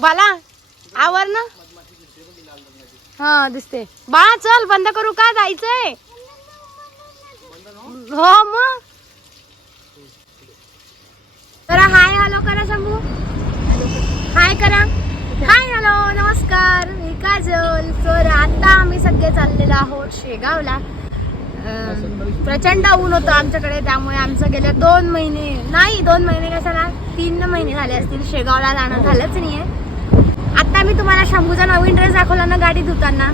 बाला आवर ना. हा दिसते. बाळा चल बंद करू का? जायचंय. हो मग. करा हाय हॅलो करा सांगू. हाय करा. हाय हॅलो नमस्कार. मी काजल. तर आता आम्ही सगळे चाललेलो आहोत शेगावला. प्रचंड ऊन होतं आमच्याकडे त्यामुळे आमचं गेल्या दोन महिने नाही दोन महिने कशाला? तीन महिने झाले असतील. शेगावला जाणं झालंच नाहीये. आहे मी तुम्हाला शंभूचा नवीन ड्रेस दाखवला ना गाडी धुताना.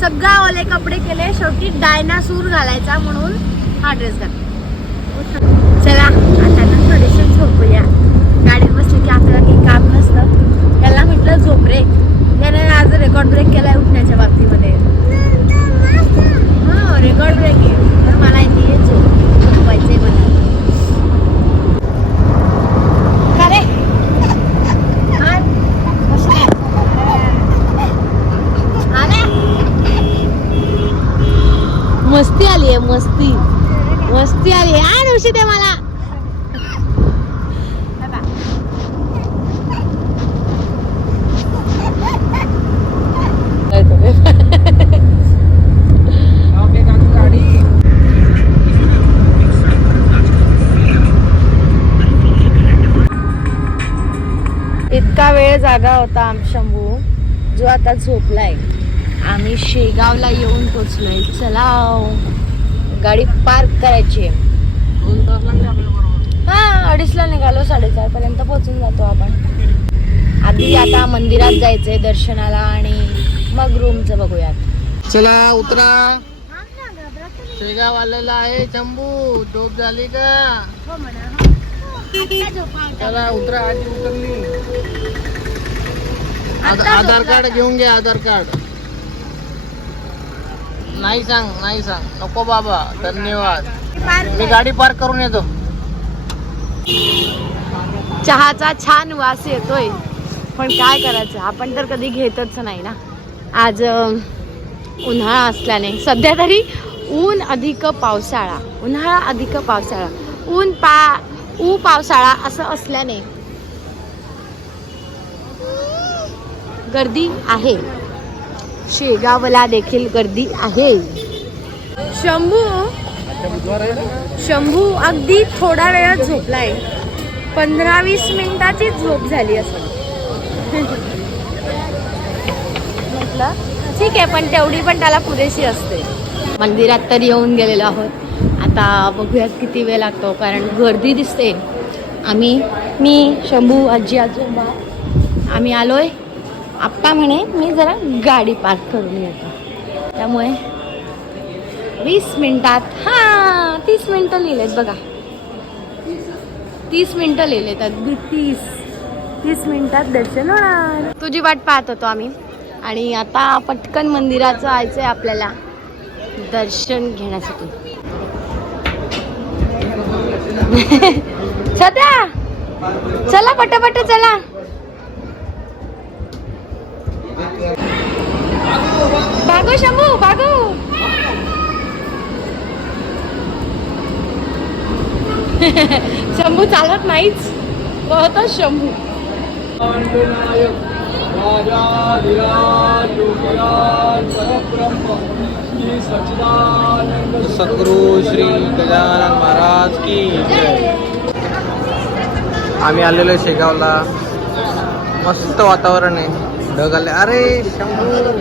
सगळा ओले कपडे केले शेवटी डायनासूर घालायचा म्हणून हा ड्रेस घातला. चला आता ना थोडेसे झोपूया. गाडीत बसली की आपल्याला काही काम नसतं. त्याला म्हटलं झोप रे. त्याने आज रेकॉर्ड ब्रेक केलाय उठण्याच्या बाबतीमध्ये. हा रेकॉर्ड ब्रेक आहे. तर मला येते झोप झोपायचंय मला का रे हा? कसं काय? आले? मस्ती आली आहे मस्ती मस्ती आली आहे दे मला. इतका वेळ जागा होता आम शंभू जो आता झोपलाय. आम्ही शेगावला येऊन पोचलोय. चला गाडी पार्क करायची आहे. हा अडीचला निघालो साडेचार पर्यंत पोहोचून जातो आपण. आधी आता मंदिरात जायचंय दर्शनाला आणि मग रूमचं बघूयात. चला उतरा. शेगाव आलेला आहे चंबू झोप झाली का? चला उतरा आधी उतरली आधार कार्ड. घेऊन घे आधार कार्ड. नाही सांग नाही सांग. नको बाबा धन्यवाद. मी गाडी पार्क करून येतो. चहाचा छान वास येतोय. पण काय करायचं? आपण तर कधी घेतच नाही ना. आज उन्हाळा असल्याने. सध्या तरी ऊन अधिक पावसाळा. उन्हाळा अधिक पावसाळा. ऊन पा ऊ पावसाळा असं असल्याने गर्दी आहे. शेगावला देखील गर्दी आहे. शंभू शंभू अगदी थोडा वेळात झोपलाय. पंधरा वीस मिनिटाची झोप झाली असं म्हटलं ठीक आहे पण तेवढी पण त्याला पुरेशी असते. मंदिरात तर येऊन गेलेलो आहोत. आता बघूयात किती वेळ लागतो कारण गर्दी दिसते. आम्ही मी शंभू आजी आजोबा आम्ही आलोय. आत्ता म्हणे मी जरा गाडी पार्क करून येतो. त्यामुळे वीस मिनिटात. हा तीस मिनटं लिहिलेत बघा. तीस मिनटं लिहिलेत अगदी तीस. तीस मिनिटात दर्शन होणार. तुझी वाट पाहत होतो आम्ही. आणि आता पटकन मंदिरात जायचंय आपल्याला दर्शन घेण्यासाठी. सध्या चला पटापट चला. भागो शंभू भागो. शंभू चालत नाहीच. पळतच शंभू. सद्गुरु श्री गजानन महाराज की जय. आम्ही आलेलो आहे शेगावला. मस्त वातावरण आहे. ढग आले. अरे शंभू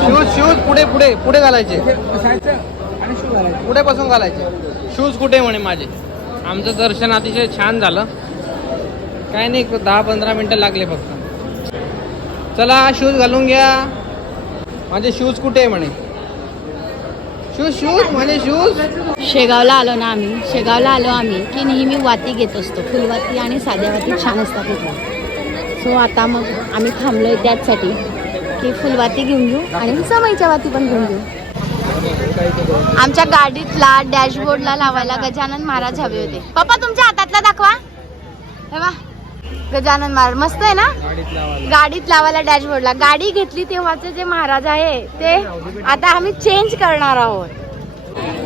शूज शूज पुढे पुढे घालायचे. पुढे पासून घालायचे. शूज कुठे म्हणे माझे? आमचं दर्शन अतिशय छान झालं. काय नाही दहा पंधरा मिनटं लागले फक्त. चला शूज घालून घ्या. माझे शूज कुठे आहे म्हणे? शूज शूज माझे शूज शेगावला आलो ना आम्ही. शेगावला आलो आम्ही की नेहमी वाती घेत असतो. फुलवाती आणि साध्या वाती छान असतात सो आता मग आम्ही थांबलोय त्याचसाठी. की फुलवाती घेऊन घेऊ आणि समईच्या वाती पण घेऊन घेऊ. आमच्या गाडीतला डॅशबोर्डला लावायला गजानन महाराज हवे होते. पप्पा तुमच्या हातातला दाखवा. हे बा गजानन महाराज मस्त आहे ना? गाडीत लावायला डॅशबोर्डला. गाडी घेतली तेव्हाचे जे महाराज आहे ते आता आम्ही चेंज करणार आहोत.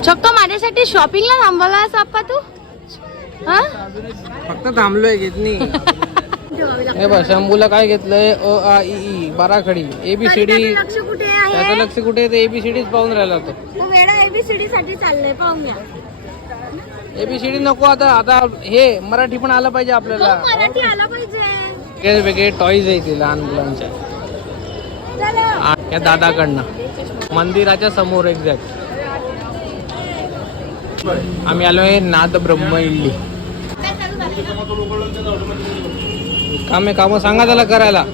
चक्क माझ्यासाठी शॉपिंगला थांबवला अप्पा तू? हा? फक्त थांबलोय घेत नाही हे बघ शंभूला काय घेतलंय? अ आ इ ई बाराखडी एबीसीडी लक्ष कुठे त्याचं आहे लक्ष कुठे ते एबीसीडीच पाहून राहिला तो. एबीसीडी साठी चाललंय पाहून घ्या. एबीसीडी नको आता आता हे मराठी पण आलं पाहिजे हो, आपल्याला मराठी आला पाहिजे. वेगळे टॉईज आहेत ते लहान मुलांच्या. चला. आ- या दादाकडनं. मंदिराच्या समोर एक्झॅक्ट आम्ही आलोय नाद ब्रह्म इल्ली कामे काम सांगा त्याला करायला.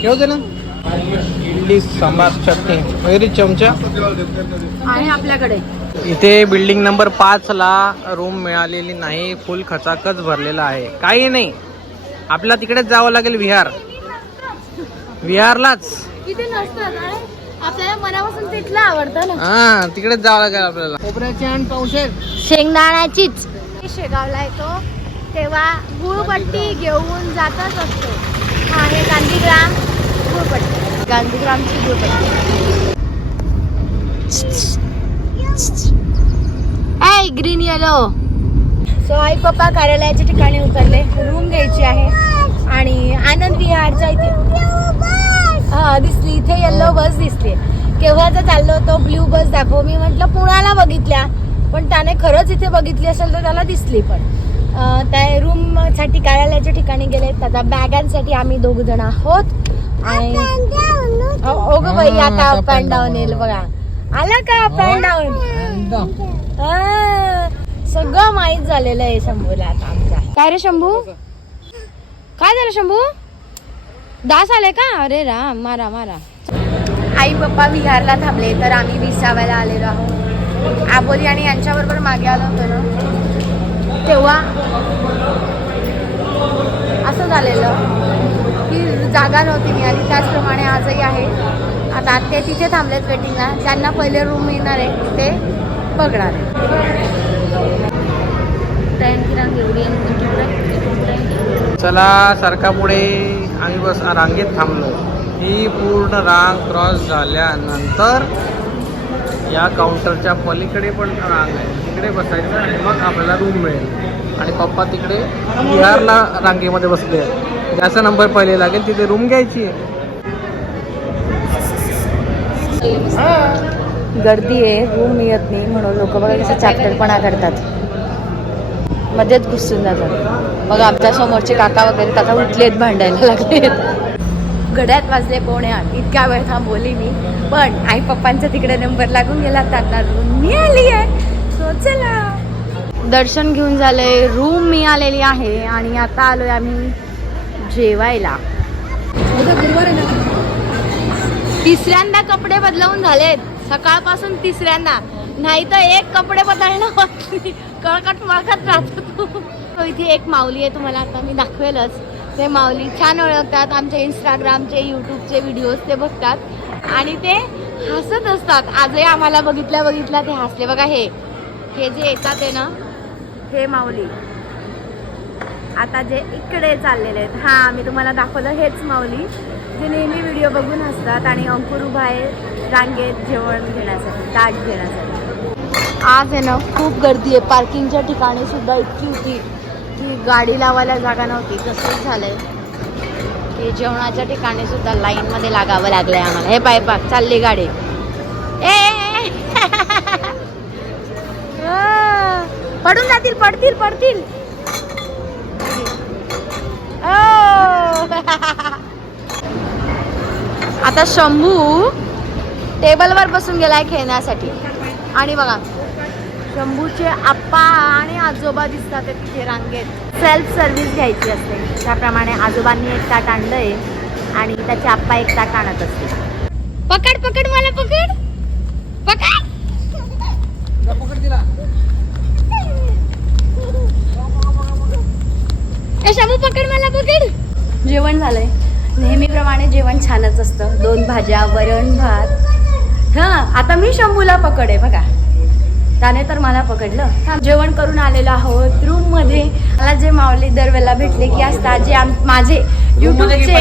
ठेवते ना. इडली सांबार चटणी वगैरे चमचा. आणि आपल्याकडे. इथे बिल्डिंग नंबर पाच ला रूम मिळालेली नाही फुल खचाखच भरलेला आहे. काही नाही. आपल्याला तिकडेच जावं लागेल विहार. विहारलाच. इथे नसतात आपल्याला मनापासून तिथलं आवडतं ना. हा तिकडेच जावं लागेल आपल्याला. खोबऱ्याची आणि पावशे शेंगदाण्याचीच. शेगावला येतो. तेव्हा गुळपट्टी घेऊन जातच असतो. हा हे गांधीग्राम गुळपट्टी. गांधीग्रामची गुळपट्टी. ग्रीन येलो सो आई पप्पा कार्यालयाच्या ठिकाणी उतरले रूम घ्यायची आहे. आणि आनंद विहारच्या इथे हा दिसली. इथे येल्लो बस दिसली. केव्हाचा चाललो होतो ब्ल्यू बस दाखव. मी म्हटलं पुण्याला बघितल्या. पण त्याने खरंच इथे बघितली असेल तर त्याला दिसली पण. त्या रूमसाठी कार्यालयाच्या ठिकाणी गेले. आता बॅगांसाठी आम्ही दोघ जण आहोत. आणि ओ ग बाई आता अप अँड डाऊन येईल बघा. आला का अप अँड डाऊन सगळं माहीत झालेलं आहे शंभूला आता आमचा. काय रे शंभू? काय झालं शंभू? दास आले का? अरे राम मारा मारा. आई पप्पा विहारला थांबले तर आम्ही विसाव्याला आलेलो आहोत. आबोली आणि यांच्याबरोबर मागे आलो होतो ना. तेव्हा असं झालेलं की जागा नव्हती मिळाली. त्याचप्रमाणे आजही आहे. आता ते तिथे थांबलेत वेटिंगला. ज्यांना पहिले रूम मिळणार आहे ते बघणार पुढे आहे. चला सारखा पुढे आम्ही बस रांगेत थांबलो. ही पूर्ण रांग क्रॉस झाल्यानंतर या काउंटरच्या पलीकडे पण रांग आहे. तिकडे बसायचं आणि मग आपल्याला रूम मिळेल. आणि पप्पा तिकडे बिहारला रांगेमध्ये बसले. आहेत ज्याचा नंबर पहिले लागेल तिथे रूम घ्यायची आहे. गर्दी आहे रूम मिळत नाही म्हणून लोक बघा कसं चॅप्टरपणा करतात. मध्येच घुसून जातात. मग आमच्या समोरचे काका वगैरे आता उठलेत भांडायला लागलेत. घड्यात वाजले पोणे आठ इतक्या वेळ थांबवली मी. पण आई पप्पांचा तिकडे नंबर लागून गेला त्यांना रूम मिळाली आहे. सो चला. दर्शन घेऊन झालंय. रूम मिळालेली आहे आणि आता आलोय आम्ही जेवायला. तिसऱ्यांदा कपडे बदलवून झालेत. सकाळपासून तिसऱ्यांदा. नाही तर एक कपडे बदलणं कळकट मळकट राहतो तू. इथे एक माऊली आहे तुम्हाला आता मी दाखवेलच. ते माऊली छान ओळखतात. आमचे इंस्टाग्रामचे यूट्यूबचे व्हिडिओज ते बघतात. आणि ते हसत असतात. आजही आम्हाला बघितल्या बघितल्या ते हसले. बघा हे. हे जे येतात आहे ना हे माऊली. आता जे इकडे चाललेले आहेत. हां मी तुम्हाला दाखवलं हेच माऊली जे नेहमी व्हिडिओ बघून असतात आणि अंकुर उभा आहे रांगेत जेवण घेण्यासाठी ताट घेण्यासाठी. आज आहे ना खूप गर्दी आहे. पार्किंगच्या ठिकाणी सुद्धा इतकी होती की गाडी लावायला जागा नव्हती. तसंच झालंय? की जेवणाच्या ठिकाणी सुद्धा लाईन मध्ये लागावं लागलंय आम्हाला. हे पाय पाक चालली गाडी. ए, पडून जातील पडतील पडतील. आता शंभू टेबलवर बसून गेलाय खेळण्यासाठी. आणि बघा शंभूचे आप्पा आणि आजोबा दिसतात तिथे रांगेत. सेल्फ सर्व्हिस घ्यायची असते. त्याप्रमाणे आजोबांनी एक ताट आणलंय आणि त्याचे आप्पा एक ताट आणत असते पकड पकड मला पकड. पकड. शंभू पकड मला पकड जेवण झालंय. नेहमीप्रमाणे जेवण छानच असतं. दोन भाज्या वरण भात. हा आता मी शंभूला पकड आहे बघा. त्याने तर मला पकडलं. जेवण करून आलेलो आहोत रूममध्ये मला जे माऊली दरवेळेला भेटले की असतात जे आम- माझे युट्यूबचे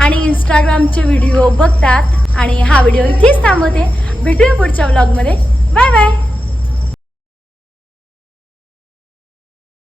आणि इंस्टाग्रामचे व्हिडिओ बघतात. आणि हा व्हिडिओ इथेच थांबवते. भेटूया पुढच्या व्लॉगमध्ये बाय बाय